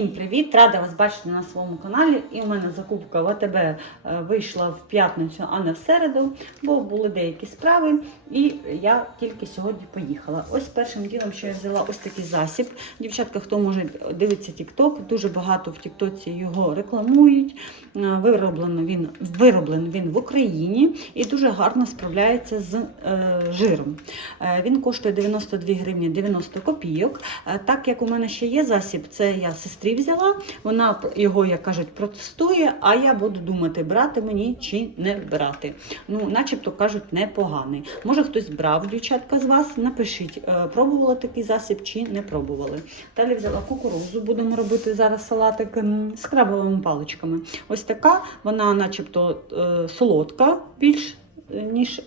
Всім привіт! Рада вас бачити на своєму каналі. І у мене закупка в АТБ е, вийшла в п'ятницю, а не в середу, бо були деякі справи, і я тільки сьогодні поїхала. Ось першим ділом, що я взяла ось такий засіб. Дівчатка, хто може дивиться TikTok, дуже багато в Тіктоці його рекламують. Е, Вироблено він, вироблений він в Україні і дуже гарно справляється з е, жиром. Е, Він коштує 92 гривні 90 копійок. Е, Так як у мене ще є засіб, це я сестрі взяла. Вона його, як кажуть, протестує, а я буду думати, брати мені чи не брати. Ну, начебто кажуть, непоганий. Може хтось брав, дівчатка з вас, напишіть, е, пробувала такий засіб чи не пробували. Далі взяла кукурудзу, будемо робити зараз салатик з крабовими паличками. Ось така, вона начебто е, солодка більш е, ніж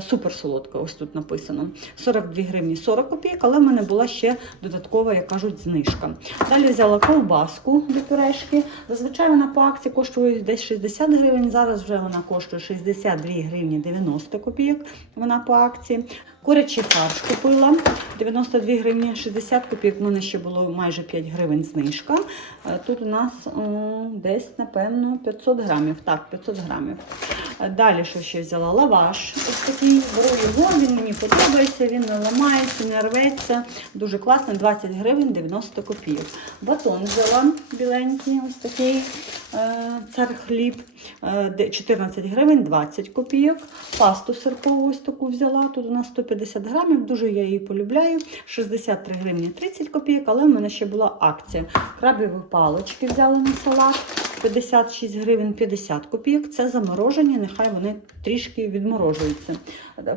Супер солодка, ось тут написано. 42 гривні 40 копійок, але в мене була ще додаткова, як кажуть, знижка. Далі взяла ковбаску до пюрешки. Зазвичай вона по акції коштує десь 60 гривень. Зараз вже вона коштує 62 гривні 90 копійок. Вона по акції. Курячий фарш купила 92 гривні 60 копійок. У мене ще було майже 5 гривень знижка. Е, Тут у нас о, десь, напевно, 500 грамів. Так, 500 грамів. Е, Далі, що ще взяла? Лаваш. Ось такий його, він мені подобається, він не ламається, не рветься. Дуже класний, 20 гривень 90 копійок. Батон взяла біленький, ось такий е, цар хліб, е, 14 гривень 20 копійок. Пасту сиркову ось таку взяла. Тут у нас 150 грамів, дуже я її полюбляю. 63 гривні 30 копійок, але в мене ще була акція. Крабові палочки взяли на салат. 56 гривень 50 копійок. Це заморожені, нехай вони трішки відморожуються.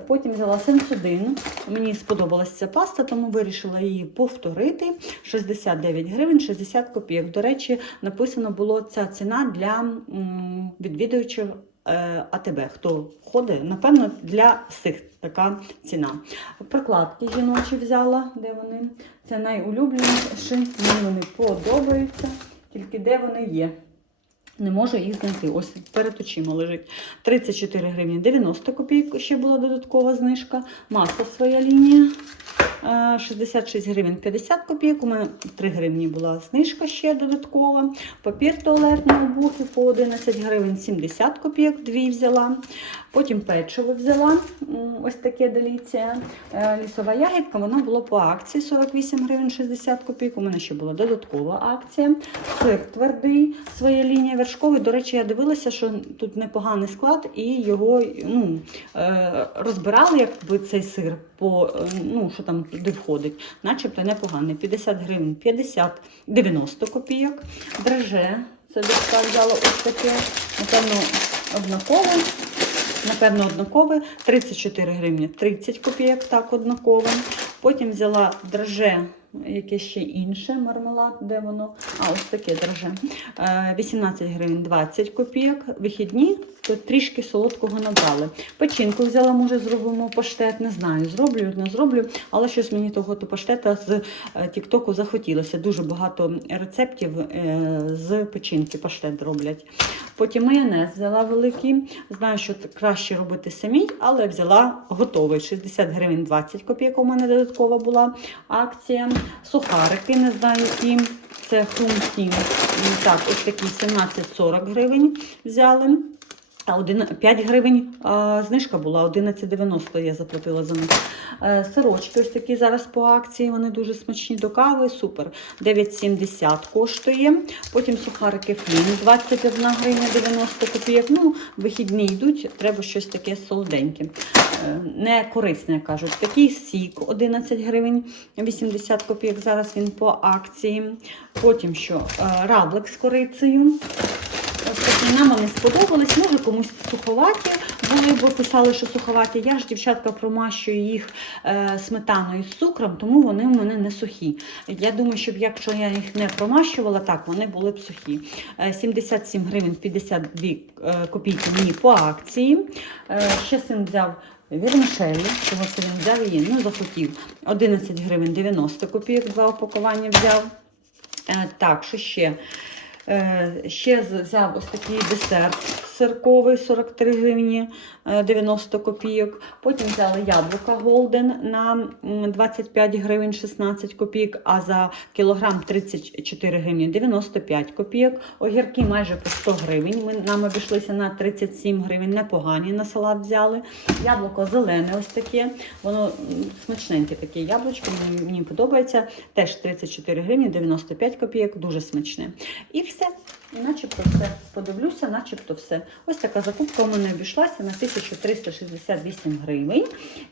Потім взяла сенсудин. Мені сподобалася ця паста, тому вирішила її повторити. 69 гривень 60 копійок. До речі, написано було ця ціна для відвідувачів е, АТБ. Хто ходить, напевно, для всіх така ціна. Прокладки жіночі взяла, де вони. Це найулюбленіші, мені вони подобаються. Тільки де вони є. Не можу їх знайти. Ось перед очима лежить. 34 гривні 90 копійок ще була додаткова знижка. Масло своя лінія. е, 66 гривень 50 копійок. У мене 3 гривні була знижка ще додаткова. Папір туалетний обухи по 11 гривень 70 копійок. Дві взяла. Потім печиво взяла. Ось таке деліція. Е, Лісова ягідка, воно було по акції 48 гривень 60 копійок. У мене ще була додаткова акція. Сир твердий, своя лінія вершковий. До речі, я дивилася, що тут непоганий склад, і його ну, е, розбирали, якби цей сир, по, е, ну, що там туди входить. Начебто непоганий. 50 гривень 50, 90 копійок. Драже, це дочка взяла ось таке, напевно, однакове. Напевно, однакове. 34 гривні 30 копійок, так, однакове. Потім взяла драже якесь ще інше мармелад, де воно. А, ось таке драже. Е, 18 гривень 20 копійок. Вихідні, то трішки солодкого набрали. Печінку взяла, може, зробимо паштет. Не знаю, зроблю, не зроблю, але щось мені того то паштета з е, Тіктоку захотілося. Дуже багато рецептів е, з печінки паштет роблять. Потім майонез взяла великий. Знаю, що краще робити самій, але взяла готовий. 60 гривень 20 копійок. У мене додаткова була акція. Сухарики, не знаю які. Це хрумтін. Так, ось такі 17,40 гривень взяли. А один- 5 гривень а, знижка була, 11,90 я заплатила за них. Е, Сирочки ось такі зараз по акції, вони дуже смачні до кави, супер. 9,70 коштує. Потім сухарики флін, 21 гривня 90 копійок. Ну, вихідні йдуть, треба щось таке солоденьке. Е, Не корисне, кажуть. Такий сік 11 гривень 80 копійок. Зараз він по акції. Потім що? Е, Раблик з корицею. Ось такі нам вони сподобались. Може комусь суховаті були, бо писали, що суховаті. Я ж дівчатка промащую їх е, сметаною з цукром, тому вони в мене не сухі. Я думаю, щоб якщо я їх не промащувала, так вони були б сухі. Е, 77 гривень 52 е, копійки мені по акції. Е, ще син взяв. Вірмішелі, чого це він взяв її, ну захотів. 11 гривень 90 копійок, два опакування взяв. Е, так, що ще? Е, ще взяв ось такий десерт сирковий 43 гривні е, 90 копійок. Потім взяли яблука Голден на 25 гривень 16 копійок, а за кілограм 34 гривні 95 копійок. Огірки майже по 100 гривень. Ми, нам обійшлися на 37 гривень, непогані на салат взяли. Яблуко зелене ось таке, воно смачненьке таке яблучко, мені, мені подобається. Теж 34 гривні 95 копійок, дуже смачне. І все. І начебто все. Подивлюся, начебто все. Ось така закупка у мене обійшлася на 1368 гривень.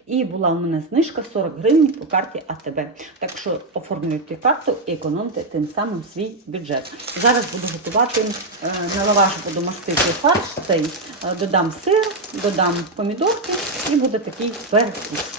І була у мене знижка 40 гривень по карті АТБ. Так що оформлюйте карту і економте тим самим свій бюджет. Зараз буду готувати е, на лаваш, буду мастити фарш цей, е, додам сир, додам помідорки і буде такий перекус.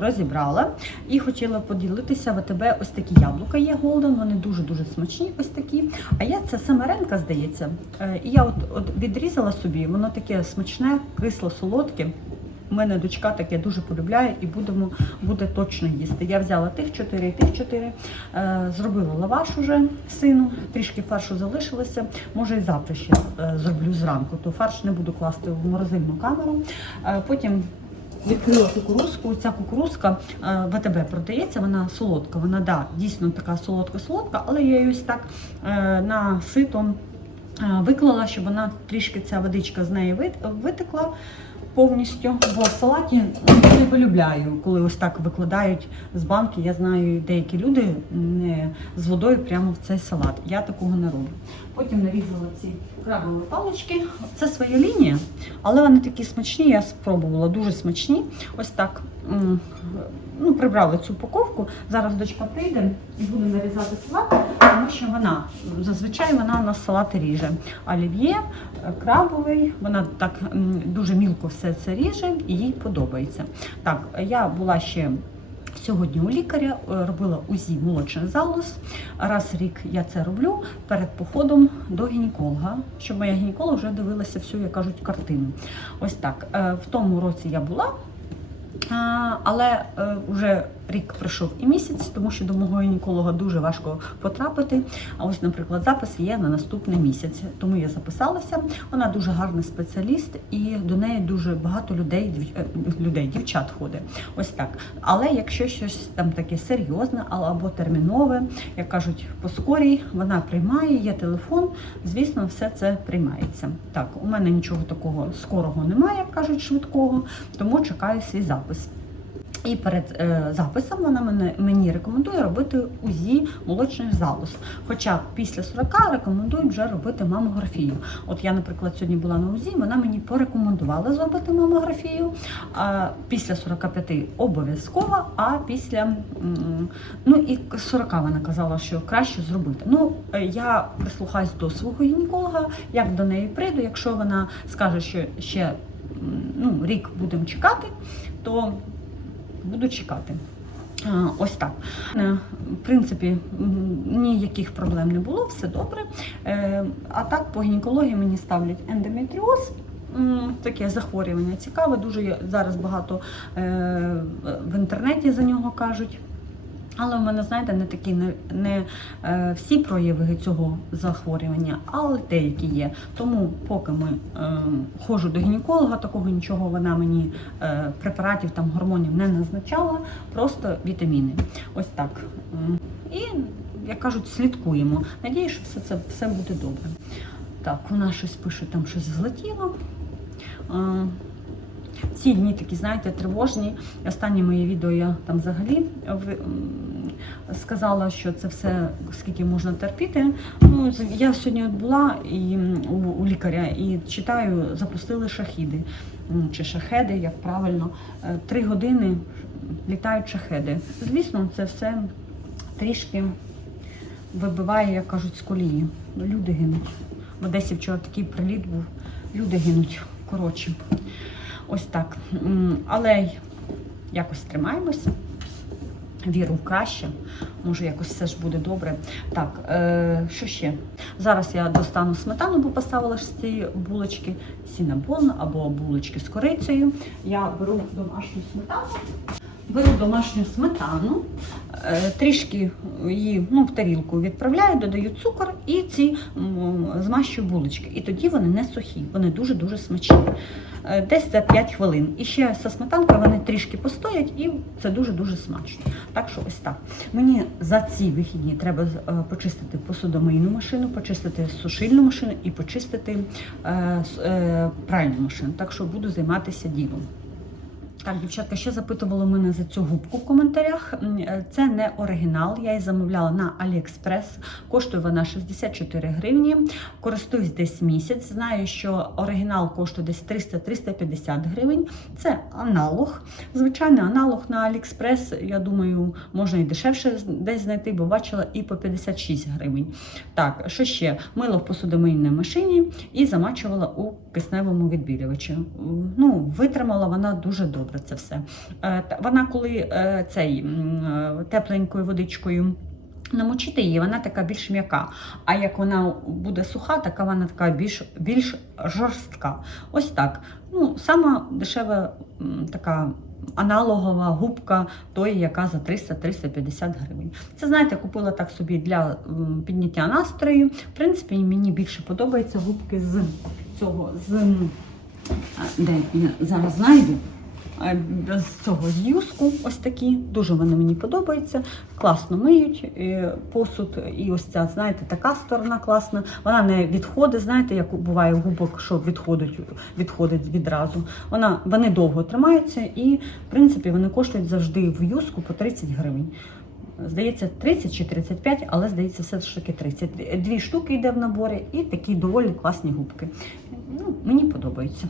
Розібрала і хотіла поділитися в АТБ ось такі яблука є Голден, вони дуже-дуже смачні, ось такі. А я це семеренка, здається. Е, І я от, от відрізала собі, воно таке смачне, кисло, солодке. У мене дочка таке дуже полюбляє і будемо, буде точно їсти. Я взяла тих чотири тих чотири, е, зробила лаваш уже сину, трішки фаршу залишилося. Може і завтра ще е, зроблю зранку, то фарш не буду класти в морозильну камеру. Потім відкрила кукурузку. Ця кукурузка е, в АТБ продається, вона солодка. Вона да, дійсно така солодка-солодка, але я її ось так е, на сито е, виклала, щоб вона трішки ця водичка з неї витекла повністю. Бо салаті не полюбляю, коли ось так викладають з банки. Я знаю, деякі люди не з водою прямо в цей салат. Я такого не роблю. Потім нарізала ці крабові палички. Це своя лінія, але вони такі смачні. Я спробувала дуже смачні. Ось так. Ну, прибрали цю упаковку. Зараз дочка прийде і буде нарізати салат, тому що вона зазвичай вона у нас салати ріже. Олів'є, крабовий, вона так дуже мілко все це ріже і їй подобається. Так, я була ще. Сьогодні у лікаря е, робила УЗІ молочний залоз. Раз в рік я це роблю перед походом до гінеколога, щоб моя гінеколог вже дивилася всю, як кажуть, картину. Ось так. Е, В тому році я була, Але е, вже рік пройшов і місяць, тому що до мого гінеколога дуже важко потрапити. А ось, наприклад, запис є на наступний місяць. Тому я записалася. Вона дуже гарний спеціаліст, і до неї дуже багато людей, е, людей, дівчат ходить. Ось так. Але якщо щось там таке серйозне або термінове, як кажуть, по скорій, вона приймає, є телефон. Звісно, все це приймається. Так, у мене нічого такого скорого немає, як кажуть, швидкого, тому чекаю свій запис. І перед е, записом вона мене, мені рекомендує робити УЗІ молочних залоз. Хоча після 40 рекомендують вже робити мамографію. От я, наприклад, сьогодні була на УЗІ, вона мені порекомендувала зробити мамографію. А після 45 обов'язково, а після ну і 40 вона казала, що краще зробити. Ну е, я прислухаюсь до свого гінеколога, як до неї прийду. Якщо вона скаже, що ще ну, рік будемо чекати, то буду чекати. Ось так. Е, В принципі, ніяких проблем не було, все добре. Е, А так по гінекології мені ставлять ендометріоз. Таке захворювання цікаве. Дуже зараз багато е, в інтернеті за нього кажуть. Але в мене, знаєте, не такі не, не е, всі прояви цього захворювання, але деякі є. Тому, поки ми е, ходжу до гінеколога, такого нічого вона мені е, препаратів там гормонів не назначала, просто вітаміни. Ось так. І, як кажуть, слідкуємо. Надію, що все це все буде добре. Так, вона щось пише, там щось злетіло. Е, ці дні такі, знаєте, тривожні. Останнє моє відео я там взагалі сказала, що це все скільки можна терпіти. Ну, я сьогодні от була і, у, у лікаря і читаю, запустили шахіди чи шахеди, як правильно. Е, Три години літають шахеди. Звісно, це все трішки вибиває, як кажуть, з колії. Люди гинуть. В Одесі вчора такий приліт був. Люди гинуть. Коротше. Ось так. Але якось тримаємось. Віру в краще. Може, якось все ж буде добре. Так, е, що ще? Зараз я достану сметану, бо поставила ж ці булочки сінабон або булочки з корицею. Я беру домашню сметану. Беру домашню сметану, е, трішки її ну, в тарілку відправляю, додаю цукор і ці змащую булочки. І тоді вони не сухі, вони дуже-дуже смачні. Е, Десь за 5 хвилин. І ще зі сметанкою вони трішки постоять, і це дуже-дуже смачно. Так що ось так. Мені за ці вихідні треба е, почистити посудомийну машину, почистити сушильну машину і почистити е, е, пральну машину. Так що буду займатися ділом. Так, дівчатка, ще запитували мене за цю губку в коментарях. Е, Це не оригінал, я її замовляла на AliExpress. Коштує вона 64 гривні. Користуюсь десь місяць. Знаю, що оригінал коштує десь 300-350 гривень. Це аналог. Звичайний аналог на AliExpress, я думаю, можна і дешевше десь знайти, бо бачила і по 56 гривень. Так, що ще? Мило в посудомийній машині і замачувала у кисневому відбілювачі. Ну, витримала вона дуже добре це все. Е, Вона, коли е, цей е, тепленькою водичкою. Намочити її, вона така більш м'яка. А як вона буде суха, така вона така більш, більш жорстка. Ось так. Ну, сама дешева така аналогова губка тої, яка за 300-350 гривень. Це, знаєте, купила так собі для підняття настрою. В принципі, мені більше подобаються губки з цього, з де я зараз знайду. З цього з юску, ось такі. Дуже вони мені подобаються. Класно миють е, посуд. І ось ця, знаєте, така сторона класна. Вона не відходить, знаєте, як буває губок, що відходить, відходить відразу. Вона, вони довго тримаються і, в принципі, вони коштують завжди в юску по 30 гривень. Здається, 30 чи 35, але здається, все ж таки 30. Дві штуки йде в наборі і такі доволі класні губки. Ну, мені подобаються.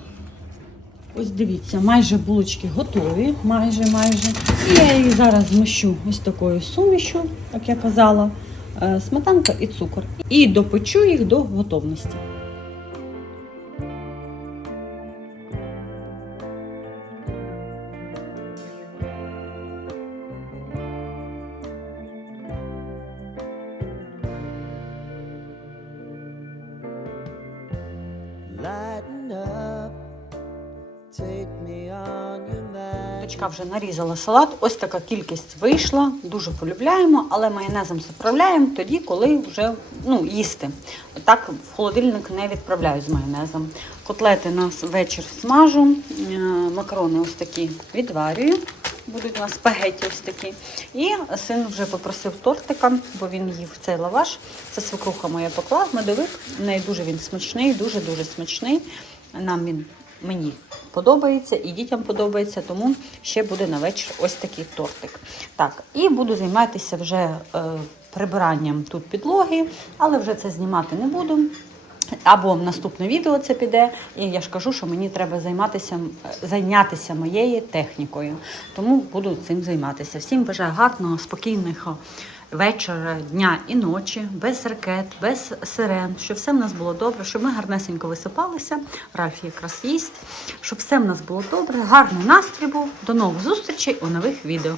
Ось дивіться, майже булочки готові, майже, майже. І я їх зараз змащу ось такою сумішю, як я казала, е, сметанка і цукор. І допечу їх до готовності. Вже нарізала салат. Ось така кількість вийшла. Дуже полюбляємо, але майонезом заправляємо тоді, коли вже ну, їсти. Так в холодильник не відправляю з майонезом. Котлети на вечір смажу, макарони ось такі відварюю. Будуть у нас спагеті ось такі. І син вже попросив тортика, бо він їв цей лаваш. Це свекруха моя пекла, медовик. В неї дуже він смачний, дуже-дуже смачний. Нам він мені подобається і дітям подобається, тому ще буде на вечір ось такий тортик. Так, і буду займатися вже е, прибиранням тут підлоги, але вже це знімати не буду. Або наступне відео це піде, і я ж кажу, що мені треба займатися, зайнятися моєю технікою. Тому буду цим займатися. Всім бажаю гарного, спокійного вечора, дня і ночі, без ракет, без сирен, щоб все в нас було добре, щоб ми гарнесенько висипалися. Ральф якраз їсть, щоб все в нас було добре, гарний настрій був. До нових зустрічей у нових відео.